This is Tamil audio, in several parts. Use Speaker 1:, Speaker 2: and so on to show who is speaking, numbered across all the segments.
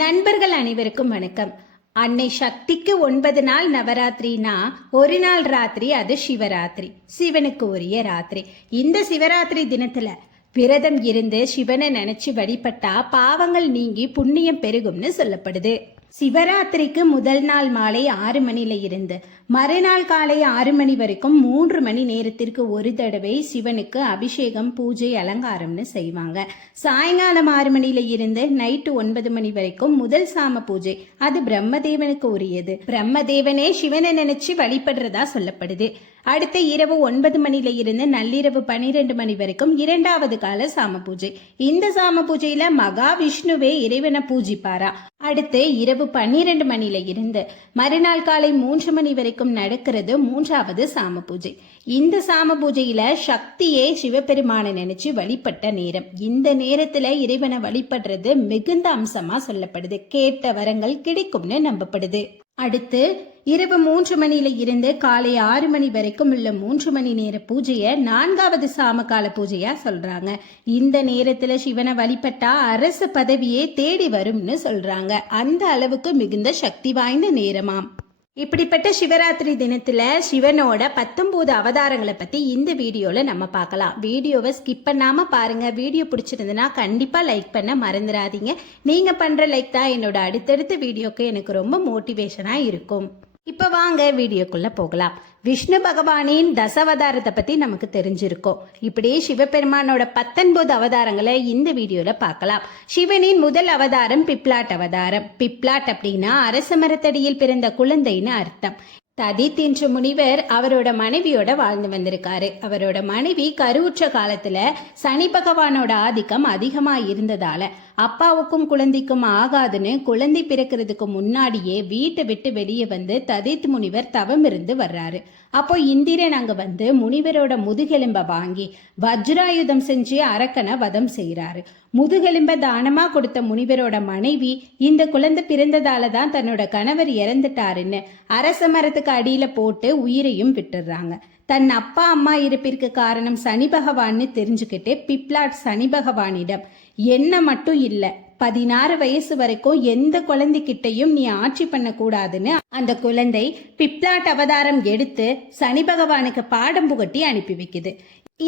Speaker 1: நண்பர்கள் அனைவருக்கும் வணக்கம். அன்னை சக்திக்கு ஒன்பது நாள் நவராத்திரினா ஒரு நாள் ராத்திரி அது சிவராத்திரி சிவனுக்கு உரிய ராத்திரி. இந்த சிவராத்திரி தினத்துல விரதம் இருந்து சிவனை நினைச்சு வழிபட்டா பாவங்கள் நீங்கி புண்ணியம் பெருகும்னு சொல்லப்படுது. சிவராத்திரிக்கு முதல் நாள் மாலை ஆறு மணில இருந்து மறுநாள் காலை ஆறு மணி வரைக்கும் மூன்று மணி நேரத்திற்கு ஒரு தடவை சிவனுக்கு அபிஷேகம் பூஜை அலங்காரம்னு செய்வாங்க. சாயங்காலம் ஆறு மணில இருந்து நைட்டு ஒன்பது மணி வரைக்கும் முதல் சாம பூஜை. அது பிரம்மதேவனுக்கு உரியது. பிரம்மதேவனே சிவனை நினைச்சு வழிபடுறதா சொல்லப்படுது. அடுத்த இரவு ஒன்பது மணில இருந்து நள்ளிரவு பனிரெண்டு மணி வரைக்கும் இரண்டாவது கால சாம பூஜை. இந்த சாம பூஜையில மகாவிஷ்ணுவே இறைவனை பூஜிப்பாரா? அடுத்து இரவு பன்னிரண்டு மணியில இருந்து மறுநாள் காலை மூன்று மணி வரைக்கும் நடக்கிறது மூன்றாவது சாம பூஜை. இந்த சாம பூஜையில சக்தியே சிவபெருமானை நினைச்சு வழிபட்ட நேரம். இந்த நேரத்துல இறைவனை வழிபடுறது மிகுந்த அம்சமா சொல்லப்படுது. கேட்ட வரங்கள் கிடைக்கும்னு நம்பப்படுது. அடுத்து இரவு மூன்று மணியில இருந்து காலை ஆறு மணி வரைக்கும் உள்ள மூன்று மணி நேர பூஜையை நான்காவது சாமகால பூஜையா சொல்றாங்க. இந்த நேரத்துல சிவனை வழிபட்டா அரசு பதவியே தேடி வரும்னு சொல்றாங்க. அந்த அளவுக்கு மிகுந்த சக்தி வாய்ந்த நேரமாம். இப்படிப்பட்ட சிவராத்திரி தினத்துல சிவனோட பத்தொன்பது அவதாரங்களை பத்தி இந்த வீடியோல நம்ம பார்க்கலாம். வீடியோவை ஸ்கிப் பண்ணாம பாருங்க. வீடியோ பிடிச்சிருந்ததுன்னா கண்டிப்பா லைக் பண்ண மறந்துடாதீங்க. நீங்க பண்ற லைக் தான் என்னோட அடுத்தடுத்த வீடியோக்கு எனக்கு ரொம்ப மோட்டிவேஷனா இருக்கும். இப்போ வாங்க வீடியோக்குள்ள போகலாம். விஷ்ணு பகவானின் தசவதாரத்தை பத்தி நமக்கு தெரிஞ்சிருக்கும். இப்படியே சிவபெருமானோட பத்தொன்பது அவதாரங்களை இந்த வீடியோல பார்க்கலாம். சிவனின் முதல் அவதாரம் பிப்லாட் அவதாரம். பிப்லாட் அப்படின்னா அரச மரத்தடியில் பிறந்த குழந்தைன்னு அர்த்தம். ததித் என்ற முனிவர் அவரோட மனைவியோட வாழ்ந்து வந்திருக்காரு. அவரோட மனைவி கருவுற்ற காலத்துல சனி பகவானோட ஆதிக்கம் அதிகமா இருந்ததால அப்பாவுக்கும் குழந்தைக்கும் ஆகாதுன்னு குழந்தை பிறக்கிறதுக்கு முன்னாடியே வீட்டை விட்டு வெளியே வந்து ததித் முனிவர் தவம் இருந்து வர்றாரு. அப்போ இந்திரன் அங்க வந்து முனிவரோட முதுகெலும்ப வாங்கி வஜ்ராயுதம் செஞ்சு அரக்கனை வதம் செய்கிறாரு முதுகெலும்ப தானமா கொடுத்த முனிவரோட மனைவி இந்த குழந்தை பிறந்ததால தான் தன்னோட கணவர் இறந்துட்டாருன்னு அரச மரத்துக்கு அடியில போட்டு உயிரையும் விட்டுடுறாங்க தன் அப்பா அம்மா இருப்பிற்கு காரணம் சனி பகவான்னு தெரிஞ்சுக்கிட்டு பிப்லாட் சனி பகவானிடம் என்ன மட்டும் இல்லை பதினாறு வயசு வரைக்கும் எந்த குழந்தைகிட்டையும் நீ ஆட்சி பண்ணக்கூடாதுன்னு அந்த குழந்தை பிப்லாட் அவதாரம் எடுத்து சனி பகவானுக்கு பாடம் புகட்டி அனுப்பி வைக்குது.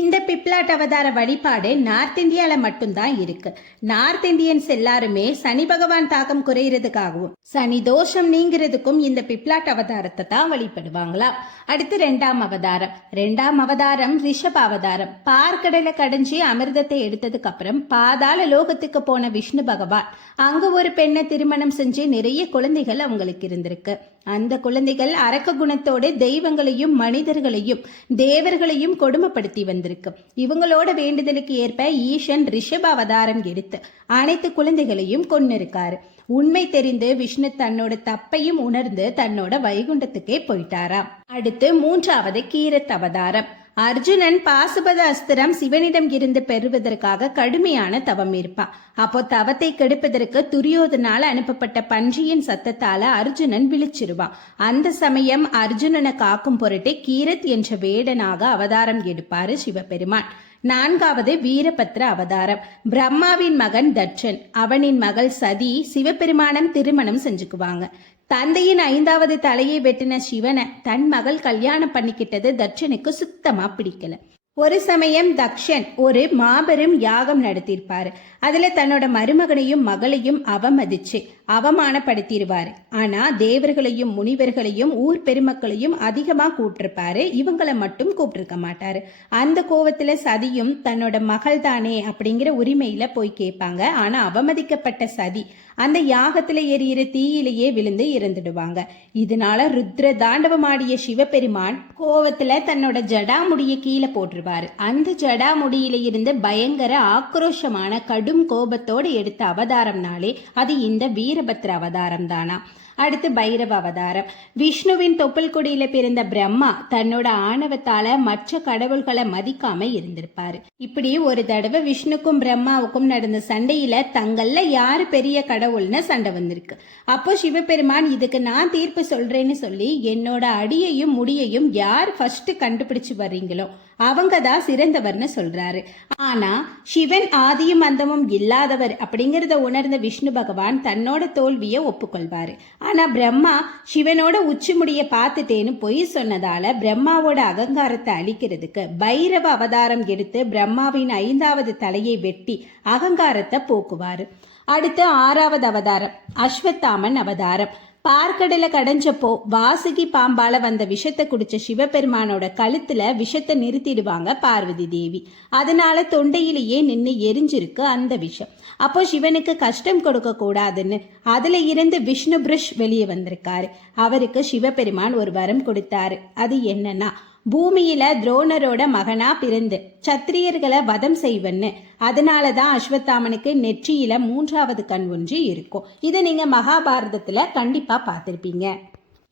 Speaker 1: இந்த பிப்லாட் அவதார வழிபாடு நார்த் இந்தியால மட்டும்தான் இருக்கு. நார்த் இந்தியன்ஸ் எல்லாருமே சனி பகவான் தாக்கம் குறையிறதுக்காகவும் சனி தோஷம் நீங்கிறதுக்கும் இந்த பிப்லாட் அவதாரத்தை தான் வழிபடுவாங்களாம் அடுத்து ரெண்டாம் அவதாரம். ரெண்டாம் அவதாரம் ரிஷப் அவதாரம். பார்க்கடலை கடைஞ்சி அமிர்தத்தை எடுத்ததுக்கு அப்புறம் பாதாள லோகத்துக்கு போன விஷ்ணு பகவான். அங்க ஒரு பெண்ணை திருமணம் செஞ்சு நிறைய குழந்தைகள் அவங்களுக்கு இருந்திருக்கு. அந்த குழந்தைகள் அரக்க குணத்தோடு தெய்வங்களையும் மனிதர்களையும் தேவர்களையும் கொடுமைப்படுத்தி வந்திருக்கு இவங்களோட வேண்டுதலுக்கு ஏற்ப ஈசன் ரிஷப அவதாரம் எடுத்து அனைத்து குழந்தைகளையும் கொன்னிருக்காரு. உண்மை தெரிந்து விஷ்ணு தன்னோட தப்பையும் உணர்ந்து தன்னோட வைகுண்டத்துக்கே போயிட்டாராம். அடுத்து மூன்றாவது கீரத் அவதாரம். அர்ஜுனன் பாசுபத அஸ்திரம் சிவனிடம் இருந்து பெறுவதற்காக கடுமையான தவம் இருப்பான். அப்போ தவத்தை கெடுப்பதற்கு துரியோதனால் அனுப்பப்பட்ட பன்றியின் சத்தத்தால அர்ஜுனன் விழிச்சிருவான். அந்த சமயம் அர்ஜுனனை காக்கும் பொருட்டு கீரத் என்ற வேடனாக அவதாரம் எடுப்பாரு சிவபெருமான். நான்காவது வீரபத்ர அவதாரம். பிரம்மாவின் மகன் தட்சன். அவனின் மகள் சதி சிவபெருமானம் திருமணம் செஞ்சுக்குவாங்க. தந்தையின் ஐந்தாவது தலையை வெட்டின சிவனை தன் மகள் கல்யாணம் பண்ணிக்கிட்டது தட்சனுக்கு சுத்தமா பிடிக்கல. ஒரு சமயம் தக்ஷன் ஒரு மாபெரும் யாகம் நடத்தியிருப்பார். அதுல தன்னோட மருமகனையும் மகளையும் அவமதிச்சு அவமானப்படுத்திடுவாரு. ஆனா தேவர்களையும் முனிவர்களையும் ஊர் பெருமக்களையும் அதிகமா கூப்பிட்டிருப்பாரு. இவங்களை மட்டும் கூப்பிட்டுருக்க மாட்டாரு. அந்த கோவத்துல சதியும் தன்னோட மகள் தானே அப்படிங்கிற உரிமையில போய் கேட்பாங்க. ஆனா அவமதிக்கப்பட்ட சதி அந்த யாகத்துல எரியிற தீயிலேயே விழுந்து இறந்துடுவாங்க. இதனால ருத்ர தாண்டவமாடிய சிவபெருமான் கோவத்துல தன்னோட ஜடாமுடிய கீழே வருவார் அந்த ஜடாமுடியிலிருந்து பயங்கர ஆக்ரோஷமான கடும் கோபத்தோடு எடுத்த அவதாரம்னாலே அது இந்த வீரபத்ர அவதாரம் தானா அடுத்து பைரவ அவதாரம். விஷ்ணுவின் தொப்புள் பிறந்த பிரம்மா தன்னோட ஆணவத்தால மற்ற கடவுள்களை மதிக்காம இருந்திருப்பாரு. இப்படி ஒரு தடவை விஷ்ணுக்கும் பிரம்மாவுக்கும் நடந்த சண்டையில தங்கள்ல யாரு பெரிய கடவுள்னு சண்டை வந்திருக்கு. அப்போ சிவபெருமான் இதுக்கு நான் தீர்ப்பு சொல்றேன்னு சொல்லி என்னோட அடியையும் முடியையும் யார் ஃபர்ஸ்ட் கண்டுபிடிச்சு வர்றீங்களோ அவங்க தான் சிறந்தவர்னு சொல்றாரு. ஆனா சிவன் ஆதியும் அந்தமும் இல்லாதவர் அப்படிங்கிறத உணர்ந்த விஷ்ணு பகவான் தன்னோட தோல்வியை ஒப்புக்கொள்வாரு. ஆனா பிரம்மா சிவனோட உச்சி முடிய பார்த்துட்டேன்னு பொய் சொன்னதால பிரம்மாவோட அகங்காரத்தை அழிக்கிறதுக்கு பைரவ அவதாரம் எடுத்து பிரம்மாவின் ஐந்தாவது தலையை வெட்டி அகங்காரத்தை போக்குவாரு. அடுத்து ஆறாவது அவதாரம் அஸ்வத்தாமன் அவதாரம். பார்க்கடலை கடைஞ்சப்போ வாசுகி பாம்பால வந்த விஷத்தை குடிச்ச சிவபெருமானோட கழுத்துல விஷத்தை நிறுத்திடுவாங்க பார்வதி தேவி. அதனால தொண்டையிலேயே நின்று எரிஞ்சிருக்கு அந்த விஷம். அப்போ சிவனுக்கு கஷ்டம் கொடுக்க கூடாதுன்னு அதுல இருந்து விஷ்ணு புருஷ் வெளியே வந்திருக்காரு. அவருக்கு சிவபெருமான் ஒரு வரம் கொடுத்தாரு. அது என்னன்னா பூமியில துரோணரோட மகனா பிறந்து சத்திரியர்களை வதம் செய்வன்னு. அதனால தான் அஸ்வத்தாமனுக்கு நெற்றியில மூன்றாவது கண் ஒன்று இருக்கும். இதை நீங்க மகாபாரதத்துல கண்டிப்பா பார்த்திருப்பீங்க.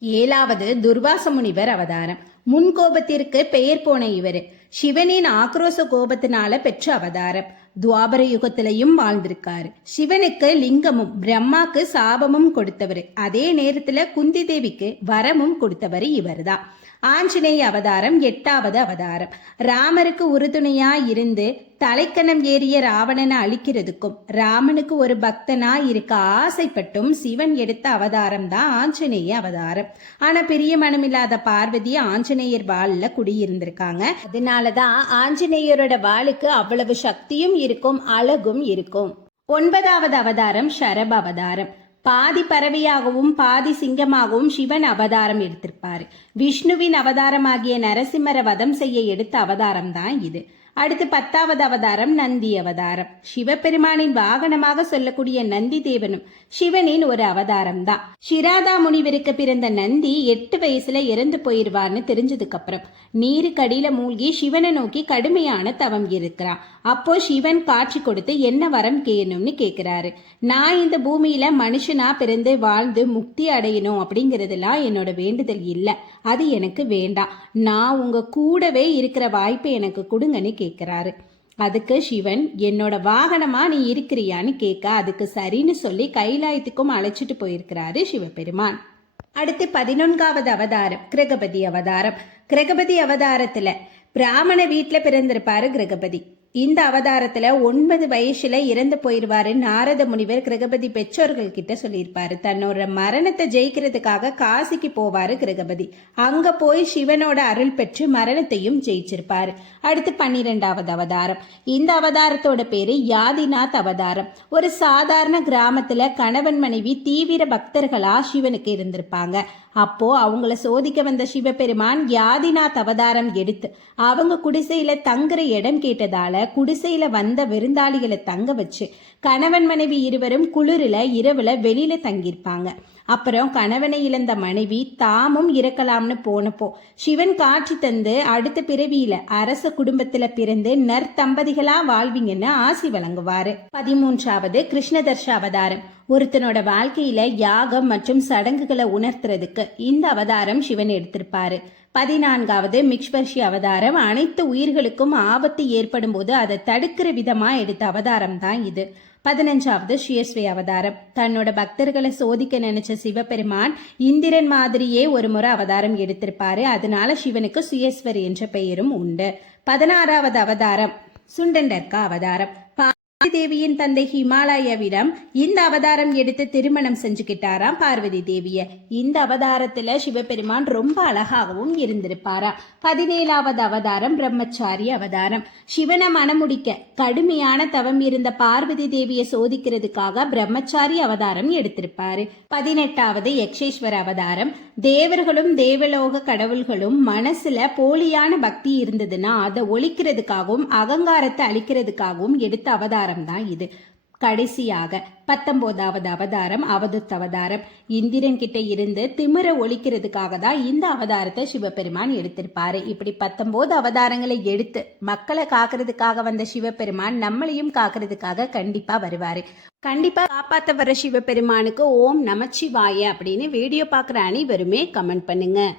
Speaker 1: ஏழாவது துர்வாச முனிவர் அவதாரம். முன் கோபத்திற்கு பெயர் போன இவர். சிவனின் ஆக்ரோச கோபத்தினால பெற்ற அவதாரம். துவாபர யுகத்திலையும் வாழ்ந்திருக்காரு. சிவனுக்கு லிங்கமும் பிரம்மாக்கு சாபமும் கொடுத்தவர். அதே நேரத்துல குந்தி தேவிக்கு வரமும் கொடுத்தவர் இவர்தான். ஆஞ்சநேய அவதாரம் எட்டாவது அவதாரம். ராமருக்கு உறுதுணையா இருந்து தலைக்கணம் ஏறிய ராவணனை அழிக்கிறதுக்கும் ராமனுக்கு ஒரு பக்தனா இருக்க ஆசைப்பட்டும் சிவன் எடுத்த அவதாரம் தான் ஆஞ்சநேய அவதாரம். ஆனா பெரிய மனமில்லாத பார்வதி ஆஞ்சநேயர் வாள்ல குடியிருந்திருக்காங்க. அதனாலதான் ஆஞ்சநேயரோட வாளுக்கு அவ்வளவு சக்தியும் இருக்கும் அழகும் இருக்கும். ஒன்பதாவது அவதாரம் ஷரப அவதாரம். பாதி பறவையாகவும் பாதி சிங்கமாகவும் சிவன் அவதாரம் எடுத்திருப்பாரு. விஷ்ணுவின் அவதாரமாகிய நரசிம்மர வதம் செய்ய எடுத்த அவதாரம் தான் இது. அடுத்து பத்தாவது அவதாரம் நந்தி அவதாரம். சிவபெருமானின் வாகனமாக சொல்லக்கூடிய நந்தி தேவனும் சிவனின் ஒரு அவதாரம் தான். ஷிராதா முனிவருக்கு பிறந்த நந்தி எட்டு வயசுல இறந்து போயிருவார்னு தெரிஞ்சதுக்கு அப்புறம் நீருக்கடியில மூழ்கி சிவனை நோக்கி கடுமையான தவம் இருக்கிறான். அப்போ சிவன் காட்சி கொடுத்து என்ன வரம் கேட்கணும்னு கேக்குறாரு. நான் இந்த பூமியில மனுஷனா பிறந்து வாழ்ந்து முக்தி அடையணும் அப்படிங்கறதெல்லாம் என்னோட வேண்டுதல் இல்லை. அது எனக்கு வேண்டாம். நான் உங்க கூடவே இருக்கிற வாய்ப்பை எனக்கு கொடுங்கன்னு கேட்குறாரு அதுக்கு சிவன் என்னோட வாகனமா நீ இருக்கிறியான்னு கேட்க அதுக்கு சரின்னு சொல்லி கைலாயத்துக்கும் அழைச்சிட்டு போயிருக்கிறாரு சிவபெருமான். அடுத்து பதினொன்காவது அவதாரம் கிரகபதி அவதாரம். கிரகபதி அவதாரத்துல பிராமண வீட்டுல பிறந்திருப்பாரு கிரகபதி. இந்த அவதாரத்துல ஒன்பது வயசுல இறந்து போயிருவாரு நாரத முனிவர் கிரகபதி பெற்றோர்கள் கிட்ட சொல்லியிருப்பாரு. தன்னோட மரணத்தை ஜெயிக்கிறதுக்காக காசிக்கு போவாரு கிரகபதி. அங்க போய் சிவனோட அருள் பெற்று மரணத்தையும் ஜெயிச்சிருப்பாரு. அடுத்து பன்னிரெண்டாவது அவதாரம். இந்த அவதாரத்தோட பேரு யாதிநாத் அவதாரம். ஒரு சாதாரண கிராமத்துல கணவன் மனைவி தீவிர பக்தர்களா சிவனுக்கு இருந்திருப்பாங்க. அப்போ அவங்கள சோதிக்க வந்த சிவபெருமான் யாதிநாத் அவதாரம் எடுத்து அவங்க குடிசையில தங்குற இடம் கேட்டதால குடிசையில வந்த விருந்தாளிகளை தங்க வச்சு கணவன் மனைவி இருவரும் குளிரில இரவுல வெளியில தங்கியிருப்பாங்க. அப்புறம் கணவனை இழந்த மனைவி தாமும் இறக்கலாம்னு போனப்போ சிவன் காட்சி தந்து அடுத்த பிறவியில அரச குடும்பத்துல பிறந்து நற்தம்பதிகளா வாழ்வீங்கன்னு ஆசி வழங்குவாரு. பதிமூன்றாவது கிருஷ்ணதர்ஷ அவதாரம். ஒருத்தனோட வாழ்க்கையில யாகம் மற்றும் சடங்குகளை உணர்த்துறதுக்கு இந்த அவதாரம் சிவன் எடுத்திருப்பாரு. பதினான்காவது மிக்ஷ்வர்ஷி அவதாரம். அனைத்து உயிர்களுக்கும் ஆபத்து ஏற்படும் போது அதை தடுக்கிற விதமா எடுத்த அவதாரம் தான் இது. பதினஞ்சாவது ஸ்ரீயஸ்வி அவதாரம். தன்னோட பக்தர்களை சோதிக்க நினைச்ச சிவபெருமான் இந்திரன் மாதிரியே ஒரு முறை அவதாரம் எடுத்திருப்பாரு. அதனால சிவனுக்கு சுயஸ்வர் என்ற பெயரும் உண்டு. பதினாறாவது அவதாரம் சுண்டண்டர்க்கா அவதாரம். தேவியின் தந்தை ஹிமாலயாவிடம் இந்த அவதாரம் எடுத்து திருமணம் செஞ்சுக்கிட்டாராம் பார்வதி தேவிய இந்த அவதாரத்துல சிவபெருமான் ரொம்ப அழகாகவும் இருந்திருப்பாராம். பதினேழாவது அவதாரம் பிரம்மச்சாரி அவதாரம். சிவனை மனமுடிக்க கடுமையான தவம் இருந்த பார்வதி தேவியை சோதிக்கிறதுக்காக பிரம்மச்சாரி அவதாரம் எடுத்திருப்பாரு. பதினெட்டாவது யக்ஷேஸ்வர அவதாரம். தேவர்களும் தேவலோக கடவுள்களும் மனசுல போலியான பக்தி இருந்ததுன்னா அதை ஒழிக்கிறதுக்காகவும் அகங்காரத்தை அழிக்கிறதுக்காகவும் எடுத்த அவதாரம். தான் இது. கடைசியாக பத்தொன்பதாவது அவதாரம் அவதுத் அவதாரம். இந்திரன் கிட்ட இருந்து திமிர ஒழிக்கிறதுக்காக தான் இந்த அவதாரத்தை சிவபெருமான் எடுத்திருப்பாரு. இப்படி பத்தொன்பது அவதாரங்களை எடுத்து மக்களை காக்கிறதுக்காக வந்த சிவபெருமான் நம்மளையும் காக்கிறதுக்காக கண்டிப்பா வருவாரு. கண்டிப்பா காப்பாத்த வர சிவபெருமானுக்கு ஓம் நமச்சிவாய அப்படின்னு வீடியோ பார்க்குற அனைவருமே கமெண்ட் பண்ணுங்க.